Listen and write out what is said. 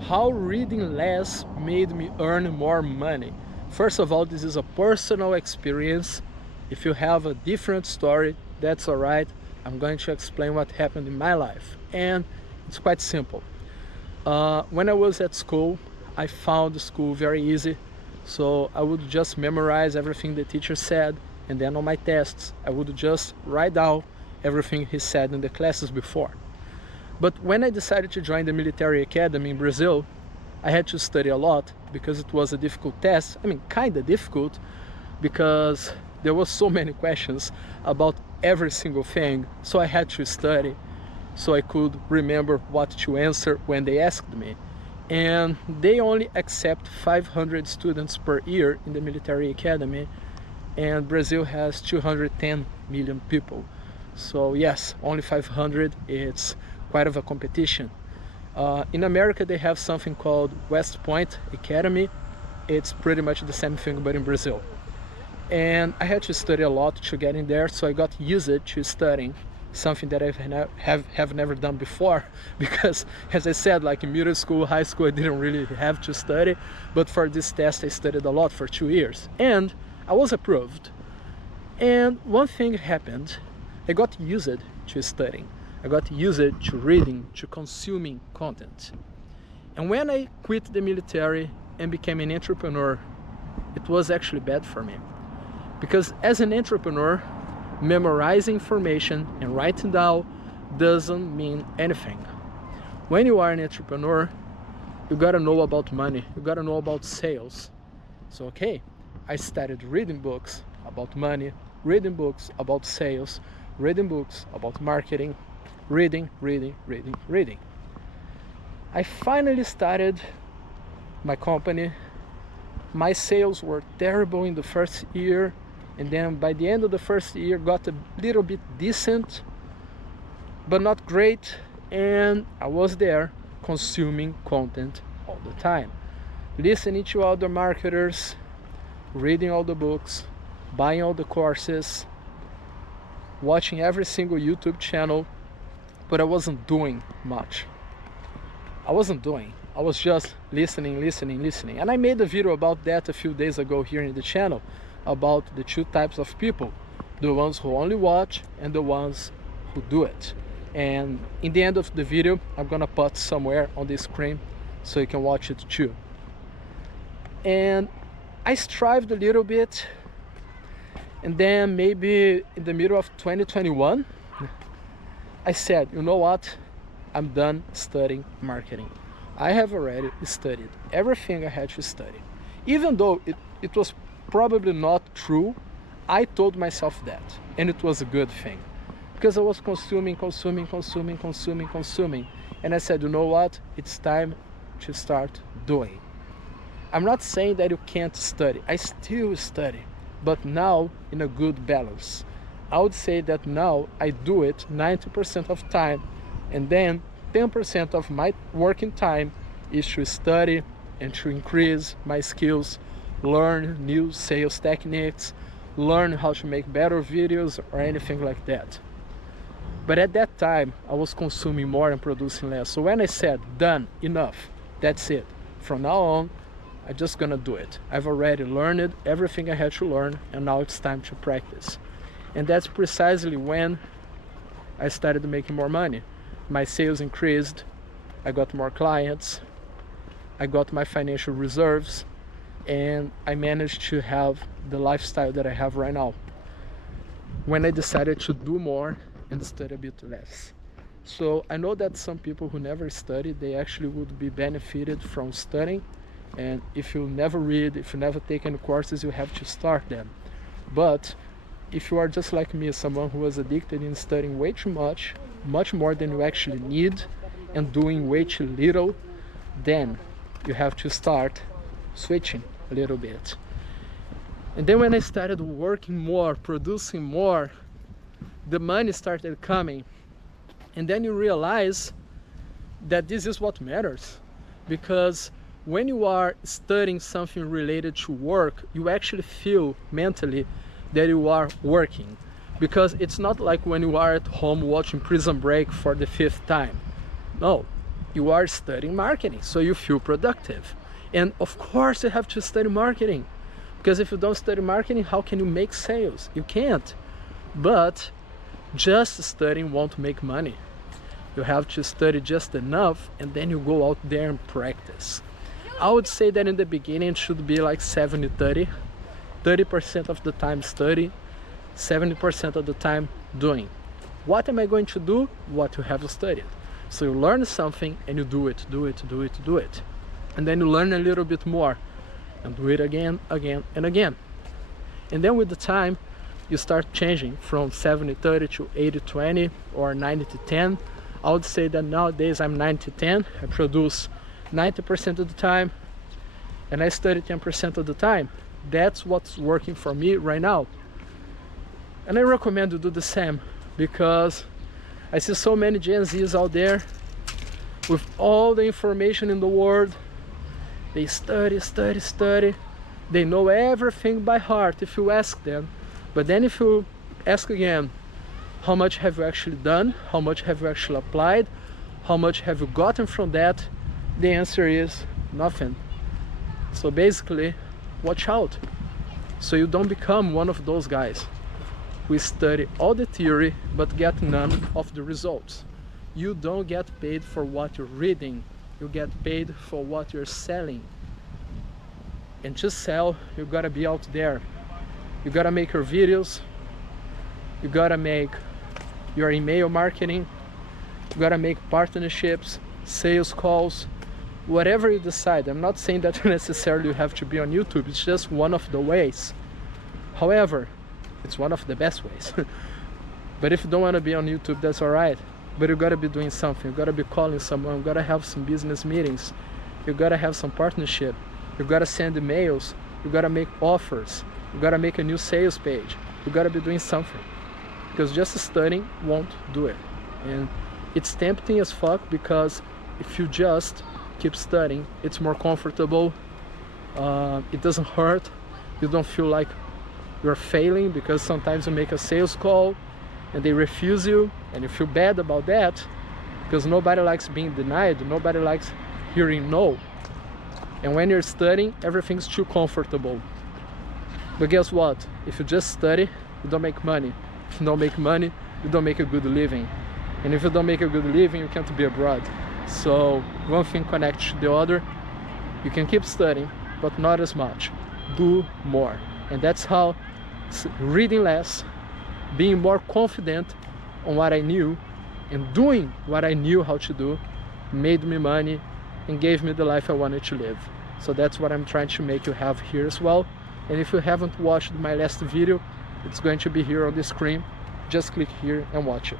How reading less made me earn more money. First of all, this is a personal experience. If you have a different story, that's alright. I'm going to explain what happened in my life, and it's quite simple. When I was at school, I found the school very easy, so I would just memorize everything the teacher said, and then on my tests I would just write down everything he said in the classes before. But when I decided to join the military academy in Brazil, I had to study a lot because it was a difficult test. I mean, kind of difficult, because there were so many questions about every single thing, so I had to study so I could remember what to answer when they asked me. And they only accept 500 students per year in the military academy, and Brazil has 210 million people. So yes, only 500, it's quite of a competition. In America they have something called West Point Academy. It's pretty much the same thing, but in Brazil. And I had to study a lot to get in there, so I got used to studying, something that I have never done before, because as I said, like in middle school, high school, I didn't really have to study, but for this test I studied a lot for 2 years, and I was approved. And one thing happened: I got used to studying, I got used to reading, to consuming content. And when I quit the military and became an entrepreneur, it was actually bad for me, because as an entrepreneur, memorizing information and writing down doesn't mean anything. When you are an entrepreneur, you gotta know about money, you gotta know about sales. So okay, I started reading books about money, reading books about sales, reading books about marketing, reading. I finally started my company. My sales were terrible in the first year, and then by the end of the first year got a little bit decent, but not great. And I was there consuming content all the time, listening to other marketers, reading all the books, buying all the courses, watching every single YouTube channel, but I wasn't doing much. I was just listening. And I made a video about that a few days ago here in the channel, about the two types of people: the ones who only watch and the ones who do it. And in the end of the video, I'm gonna put somewhere on the screen so you can watch it too. And I strived a little bit, and then maybe in the middle of 2021, I said, you know what, I'm done studying marketing. I have already studied everything I had to study. Even though it was probably not true, I told myself that, and it was a good thing, because I was consuming, and I said, you know what, it's time to start doing. I'm not saying that you can't study, I still study, but now in a good balance. I would say that now I do it 90% of time, and then 10% of my working time is to study and to increase my skills, learn new sales techniques, learn how to make better videos or anything like that. But at that time, I was consuming more and producing less. So when I said, done, enough, that's it. From now on, I'm just gonna do it. I've already learned everything I had to learn, and now it's time to practice. And that's precisely when I started making more money. My sales increased, I got more clients, I got my financial reserves, and I managed to have the lifestyle that I have right now, when I decided to do more and study a bit less. So I know that some people who never study, they actually would be benefited from studying. And if you never read, if you never take any courses, you have to start them. But if you are just like me, someone who was addicted in studying way too much more than you actually need, and doing way too little, then you have to start switching a little bit. And then when I started working more, producing more, the money started coming. And then you realize that this is what matters, because when you are studying something related to work, you actually feel mentally that you are working, because it's not like when you are at home watching Prison Break for the 5th time. No, You are studying marketing, so you feel productive. And of course you have to study marketing, because if you don't study marketing, how can you make sales? You can't. But just studying won't make money. You have to study just enough, and then you go out there and practice. I would say that in the beginning it should be like 70-30. 30% of the time study, 70% of the time doing. What am I going to do? What you have studied. So you learn something and you do it. And then you learn a little bit more and do it again and again. And then with the time, you start changing from 70-30 to 80-20 or 90-10. I would say that nowadays I'm 90-10. I produce 90% of the time and I study 10% of the time. That's what's working for me right now. And I recommend you do the same, because I see so many Gen Zs out there with all the information in the world. They study. They know everything by heart if you ask them. But then if you ask again, how much have you actually done? How much have you actually applied? How much have you gotten from that? The answer is nothing. So basically, watch out so you don't become one of those guys. We study all the theory but get none of the results. You don't get paid for what you're reading. You get paid for what you're selling. And to sell, you gotta be out there. You gotta make your videos. You gotta make your email marketing. You gotta make partnerships, sales calls, whatever you decide. I'm not saying that necessarily you have to be on YouTube. It's just one of the ways. However, it's one of the best ways. But if you don't want to be on YouTube, that's all right. But you gotta be doing something. You gotta be calling someone. You gotta have some business meetings. You gotta have some partnership. You gotta send emails. You gotta make offers. You gotta make a new sales page. You gotta be doing something, because just studying won't do it. And it's tempting as fuck, because if you just keep studying, it's more comfortable. It doesn't hurt. You don't feel like you're failing, because sometimes you make a sales call and they refuse you and you feel bad about that, because nobody likes being denied. Nobody likes hearing no. And when you're studying, everything's too comfortable. But guess what? If you just study, you don't make money. If you don't make money, you don't make a good living. And if you don't make a good living, you can't be abroad. So one thing connects to the other. You can keep studying, but not as much. Do more. And that's how reading less, being more confident on what I knew, and doing what I knew how to do, made me money and gave me the life I wanted to live. So that's what I'm trying to make you have here as well. And if you haven't watched my last video, it's going to be here on the screen. Just click here and watch it.